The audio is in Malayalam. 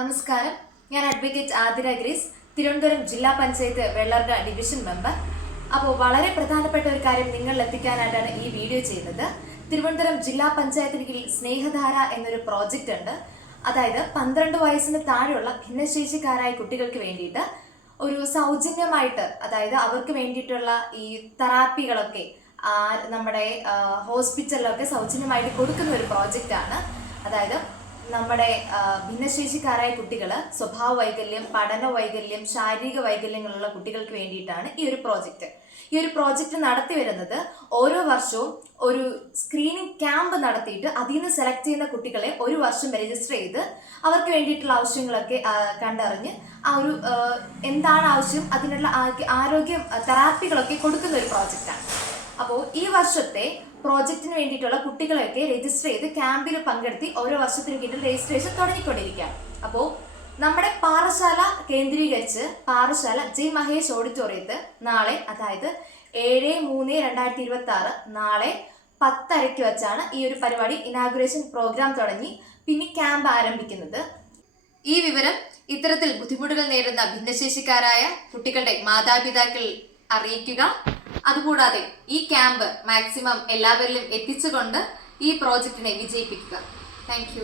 നമസ്കാരം. ഞാൻ അഡ്വക്കേറ്റ് ആതിര ഗ്രേസ്, തിരുവനന്തപുരം ജില്ലാ പഞ്ചായത്ത് വെള്ളർഗ ഡിവിഷൻ മെമ്പർ. അപ്പോൾ വളരെ പ്രധാനപ്പെട്ട ഒരു കാര്യം നിങ്ങളിൽ എത്തിക്കാനായിട്ടാണ് ഈ വീഡിയോ ചെയ്യുന്നത്. തിരുവനന്തപുരം ജില്ലാ പഞ്ചായത്തിന് കീഴിൽ സ്നേഹധാര എന്നൊരു പ്രോജക്റ്റ് ഉണ്ട്. അതായത് 12 വയസ്സിന് താഴെയുള്ള ഭിന്നശേഷിക്കാരായ കുട്ടികൾക്ക് വേണ്ടിയിട്ട് ഒരു സൗജന്യമായിട്ട്, അതായത് അവർക്ക് വേണ്ടിയിട്ടുള്ള ഈ തെറാപ്പികളൊക്കെ നമ്മുടെ ഹോസ്പിറ്റലിലൊക്കെ സൗജന്യമായിട്ട് കൊടുക്കുന്ന ഒരു പ്രോജക്റ്റാണ്. അതായത് നമ്മുടെ ഭിന്നശേഷിക്കാരായ കുട്ടികൾ, സ്വഭാവ വൈകല്യം, പഠന വൈകല്യം, ശാരീരിക വൈകല്യങ്ങളുള്ള കുട്ടികൾക്ക് വേണ്ടിയിട്ടാണ് ഈ ഒരു പ്രോജക്റ്റ്. ഈ ഒരു പ്രോജക്റ്റ് നടത്തി വരുന്നത് ഓരോ വർഷവും ഒരു സ്ക്രീനിങ് ക്യാമ്പ് നടത്തിയിട്ട് അതിൽ നിന്ന് സെലക്ട് ചെയ്യുന്ന കുട്ടികളെ ഒരു വർഷം രജിസ്റ്റർ ചെയ്ത് അവർക്ക് വേണ്ടിയിട്ടുള്ള ആവശ്യങ്ങളൊക്കെ കണ്ടറിഞ്ഞ് ആ ഒരു എന്താണ് ആവശ്യം അതിനുള്ള ആരോഗ്യ തെറാപ്പികളൊക്കെ കൊടുക്കുന്ന ഒരു പ്രോജക്റ്റാണ്. അപ്പോൾ ഈ വർഷത്തെ പ്രോജക്റ്റിന് വേണ്ടിയിട്ടുള്ള കുട്ടികളെയൊക്കെ രജിസ്റ്റർ ചെയ്ത് ക്യാമ്പിൽ പങ്കെടുത്തി ഓരോ വർഷത്തിന് കീഴിൽ രജിസ്ട്രേഷൻ തുടങ്ങിക്കൊണ്ടിരിക്കുകയാണ്. അപ്പോൾ നമ്മുടെ പാറശാല കേന്ദ്രീകരിച്ച് പാറശാല ജി മഹേഷ് ഓഡിറ്റോറിയത്ത് നാളെ, അതായത് 7/3/2026 നാളെ 10:30 വെച്ചാണ് ഈ ഒരു പരിപാടി ഇനാഗുറേഷൻ പ്രോഗ്രാം തുടങ്ങി പിന്നെ ക്യാമ്പ് ആരംഭിക്കുന്നത്. ഈ വിവരം ഇത്തരത്തിൽ ബുദ്ധിമുട്ടുകൾ നേരിടുന്ന ഭിന്നശേഷിക്കാരായ കുട്ടികളുടെ മാതാപിതാക്കൾ അറിയിക്കുക. അതുകൂടാതെ ഈ ക്യാമ്പ് മാക്സിമം എല്ലാവരിലും എത്തിച്ചുകൊണ്ട് ഈ പ്രോജക്റ്റിനെ വിജയിപ്പിക്കുക. താങ്ക്